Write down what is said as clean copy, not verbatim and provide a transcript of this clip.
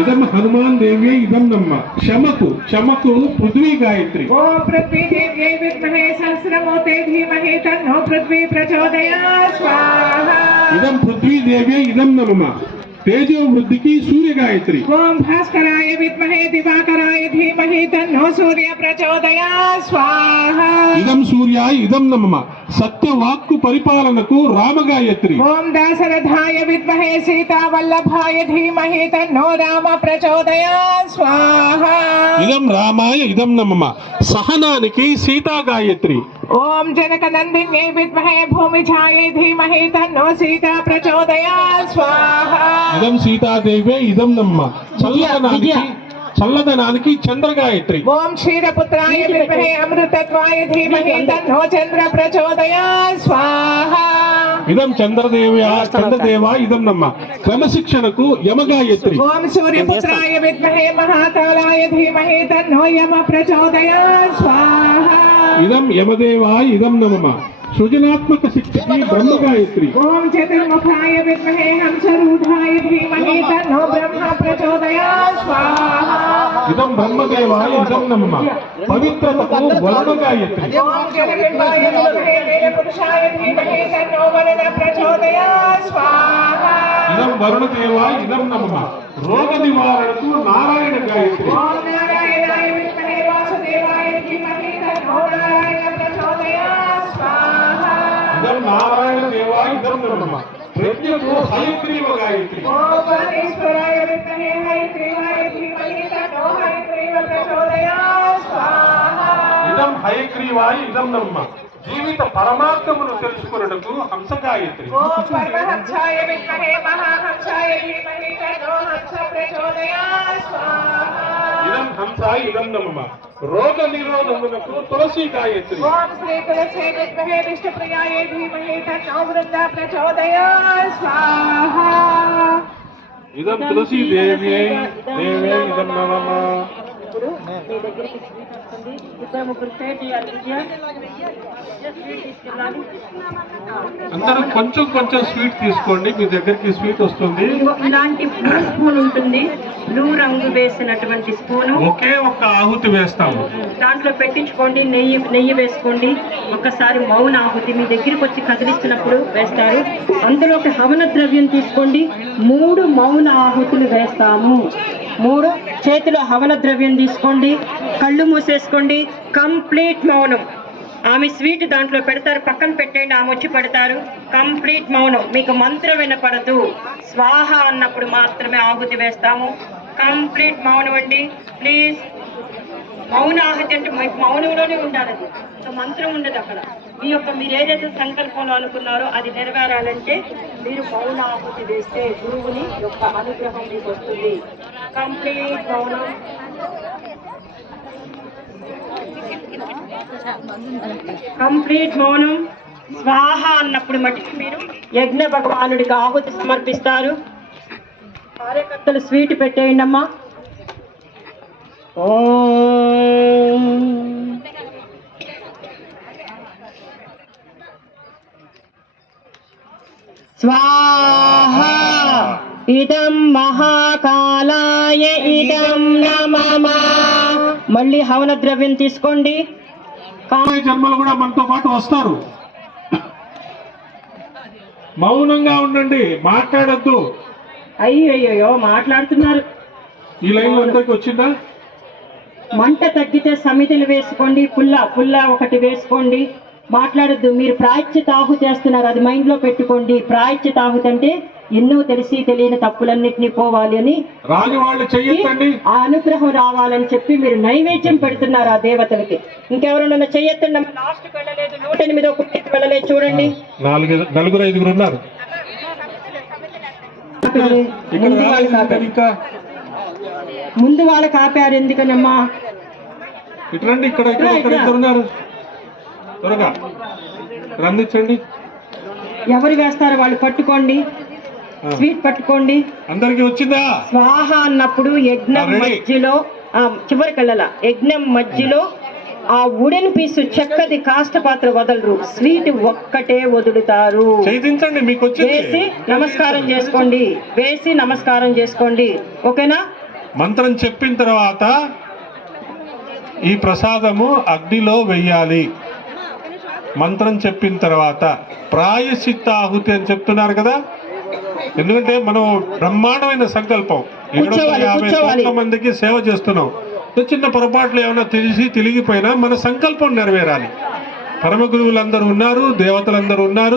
ఇదం హనుమాన్ దేవ్యై ఇదం నమ్మ క్షమకు క్షమకు పృథ్వీ గాయత్రి ఓం పృథ్వీ దేవ్యై విద్మహే సహస్రమూర్తే ధీమహి తన్నో పృథ్వీ ప్రచోదయాత్ స్వాహా. ఇదం పృథ్వీ దేవ్యై ఇదం నమ్మ తేజో వృద్ధికి సూర్య గాయత్రి ఓం భాస్కరాయ విద్మహే దివాకరాయ ధీమహి తన్నో సూర్య ప్రచోదయాత్ స్వాహా. ఇదం సూర్యాయ ఇదం నమ్మ సత్యవాక్కు పరిపాలనకు రామ గాయత్రి ఓం దాశరథాయ విద్మహే సీతా వల్లభాయ ధీమహి తన్నో రామ ప్రచోదయాత్ స్వాహా. ఇదం రామాయ ఇదం నమ్మ సహనానికి సీతా గాయత్రి ఓం జనక నందిన్యై విద్మహే భూమిఛాయై ధీమహి తన్నో సీతా ప్రచోదయాత్ స్వాహా. ఇదం సీతాదేవే ఇదం నమ్మ చల్లదనానికి చంద్ర గాయత్రి ఓం క్షీరపుత్రాయ విద్మహే అమృతత్వాయ ధీమహి తన్నో చంద్ర ప్రచోదయాత్ స్వాహా. ఇదం చంద్రదేవ ఇదం నమ్మ క్రమశిక్షణకు యమ గాయత్రి ఓం సూర్యపుత్రాయ విద్మహే మహాకాలాయ ధీమహి తన్నో యమ ప్రచోదయాత్ స్వాహా. ఇదం యమదేవాయ ఇదం నమ్మ సృజనాత్మక శక్తికి బ్రహ్మ గాయత్రి ఓం చతుర్ముఖాయ విద్మహే హంసరూఢాయ ధీమహి తన్నో బ్రహ్మ ప్రచోదయాత్ స్వాహా. ఇదం బ్రహ్మదేవాయ ఇదం నమ్మ పవిత్రతకు వరుణ గాయత్రి ఓం జనకంఠాయ విద్మహే నీలపురుషాయ ధీమహి తన్నో వరుణ ప్రచోదయాత్ స్వాహా. ఇదం వరుణదేవాయ ఇదం నమ్మ రోగ నివారణకు నారాయణ గాయత్రి ఓం నారాయణాయ విద్మహే వాసుదేవాయ ధీమహి తన్నో నారాయణ ప్రచోదయాత్ స్వాహా. ఇదం నారాయణ దేవాయ ఇదం నమ్మ ప్రజ్ఞకు హయగ్రీవ గాయత్రి ఓం పరమేశ్వరాయ విద్మహే హయగ్రీవాయ ధీమహి తన్నో హయగ్రీవ ప్రచోదయాత్ స్వాహా. ఇదం హయగ్రీవాయ ఇదం నమ్మ జీవిత పరమార్థమును తెలుసుకున్నటకు హంస గాయత్రి ఓం పరమహంసాయ విద్మహే మహాహంసాయ ధీమహి తన్నో హంస ప్రచోదయాత్ స్వాహా. ఇదం హంసాయ ఇదం నమ్మ రోగ నిరోధమునకు తులసి గాయత్రి ఓం శ్రీ తులసీ విద్మహే విష్ణుప్రియాయ ధీమహి తన్నో వృంద ప్రచోదయాత్ స్వాహా. ఇదం తులసి దేవ్యై ఇదం నమః. ఇప్పుడు మీ దగ్గరికి స్వీట్ వస్తుంది. ఇద్దరు ముగ్గురు షేర్ చేయాలి. విజయ స్వీట్ తీసుకెళ్ళాలి. అందరూ కొంచెం కొంచెం స్వీట్ తీసుకోండి, మీ దగ్గరికి స్వీట్ వస్తుంది. ఇలాంటి బ్లూ స్పూన్ ఉంటుంది, బ్లూ రంగు వేసినటువంటి స్పూను. ఒకే ఒక్క ఆహుతి వేస్తాము. దాంట్లో పెట్టించుకోండి, నెయ్యి వేసుకోండి. ఒక్కసారి మౌన ఆహుతి మీ దగ్గరికి వచ్చి కదిలిస్తున్నప్పుడు వేస్తారు. అందులోకి హవన ద్రవ్యం తీసుకోండి. 3 మౌన ఆహుతులు వేస్తాము. 3 చేతిలో హవన ద్రవ్యం తీసుకోండి. కళ్ళు మూసేసుకోండి. కంప్లీట్ మౌనం. ఆమె స్వీట్ దాంట్లో పెడతారు, పక్కన పెట్టండి, ఆమె వచ్చి పెడతారు. కంప్లీట్ మౌనం. మీకు మంత్రం వినపడదు. స్వాహ అన్నప్పుడు మాత్రమే ఆహుతి వేస్తాము. కంప్లీట్ మౌనం అండి ప్లీజ్. మౌన ఆహుతి అంటే మౌనంలోనే ఉండాలి. అది మంత్రం ఉండదు అక్కడ. మీరు ఏదైతే సంకల్పంలో అనుకున్నారో అది నెరవేరాలంటే మీరు మౌన ఆహుతి వేస్తే గురువుని యొక్క అనుగ్రహం మీకు వస్తుంది. కంప్లీట్ మౌనం. కంప్లీట్ మౌనం. స్వాహ అన్నప్పుడు మటుకు మీరు యజ్ఞ భగవానుడికి ఆహుతి సమర్పిస్తారు. కార్యకర్తలు స్వీట్ పెట్టేయండి అమ్మా. ఓం స్వాహ ఇదం మహాకాలాయ ఇదం నమః. మళ్ళీ హవన ద్రవ్యం తీసుకోండి. జన్మలు కూడా మనతో పాటు వస్తారు. మౌనంగా ఉండండి, మాట్లాడద్దు. అయ్యో మాట్లాడుతున్నారు. ఈ లైన్ అందరికి వచ్చిందా? మంట తగ్గితే సమితిలు వేసుకోండి. పుల్ల ఒకటి వేసుకోండి. మాట్లాడద్దు. మీరు ప్రాయశ్చితాహు చేస్తున్నారు, అది మైండ్ లో పెట్టుకోండి. ప్రాయశ్చితాహుతి అంటే ఎన్నో తెలిసి తెలియని తప్పులన్నింటినీ పోవాలి అని, రాజవాళ్ళు చెయ్యొద్దండి, ఆ అనుగ్రహం రావాలని చెప్పి మీరు నైవేద్యం పెడుతున్నారు ఆ దేవతలకి. ఇంకెవరైనా చెయ్యొద్దండి. లాస్ట్ వెళ్ళలేదు, 108వ కుట్టికి వెళ్ళలేదు. చూడండి, 4-5 ఉన్నారు. ముందు వాళ్ళకి ఆపారు ఎందుకనమ్మా? ఇట్రండి, ఇక్కడ ఉన్నారు. త్వరగా రందించండి. ఎవరు వేస్తారు వాళ్ళు పట్టుకోండి. స్వీట్ పట్టుకోండి. అందరికి వచ్చిందా? స్వాహ అన్నప్పుడు యజ్ఞం మధ్యలో, చివరికెళ్ళాల యజ్ఞం మధ్యలో ఆ వుడెన్ పీసు చెక్కది కాష్ట పాత్ర వదలరు, స్వీట్ ఒక్కటే వదులుతారు. వేసి నమస్కారం చేసుకోండి. ఓకేనా? మంత్రం చెప్పిన తర్వాత ఈ ప్రసాదము అగ్నిలో వెయ్యాలి. మంత్రం చెప్పిన తర్వాత ప్రాయశ్చిత్త ఆహుతి అని చెప్తున్నారు కదా. ఎందుకంటే మనం బ్రహ్మాండమైన సంకల్పం 750 కోట్ల మందికి సేవ చేస్తున్నాం. చిన్న పొరపాట్లు ఏమైనా తెలిసిపోయినా మన సంకల్పం నెరవేరాలి. పరమ గురువులందరూ ఉన్నారు, దేవతలందరూ ఉన్నారు.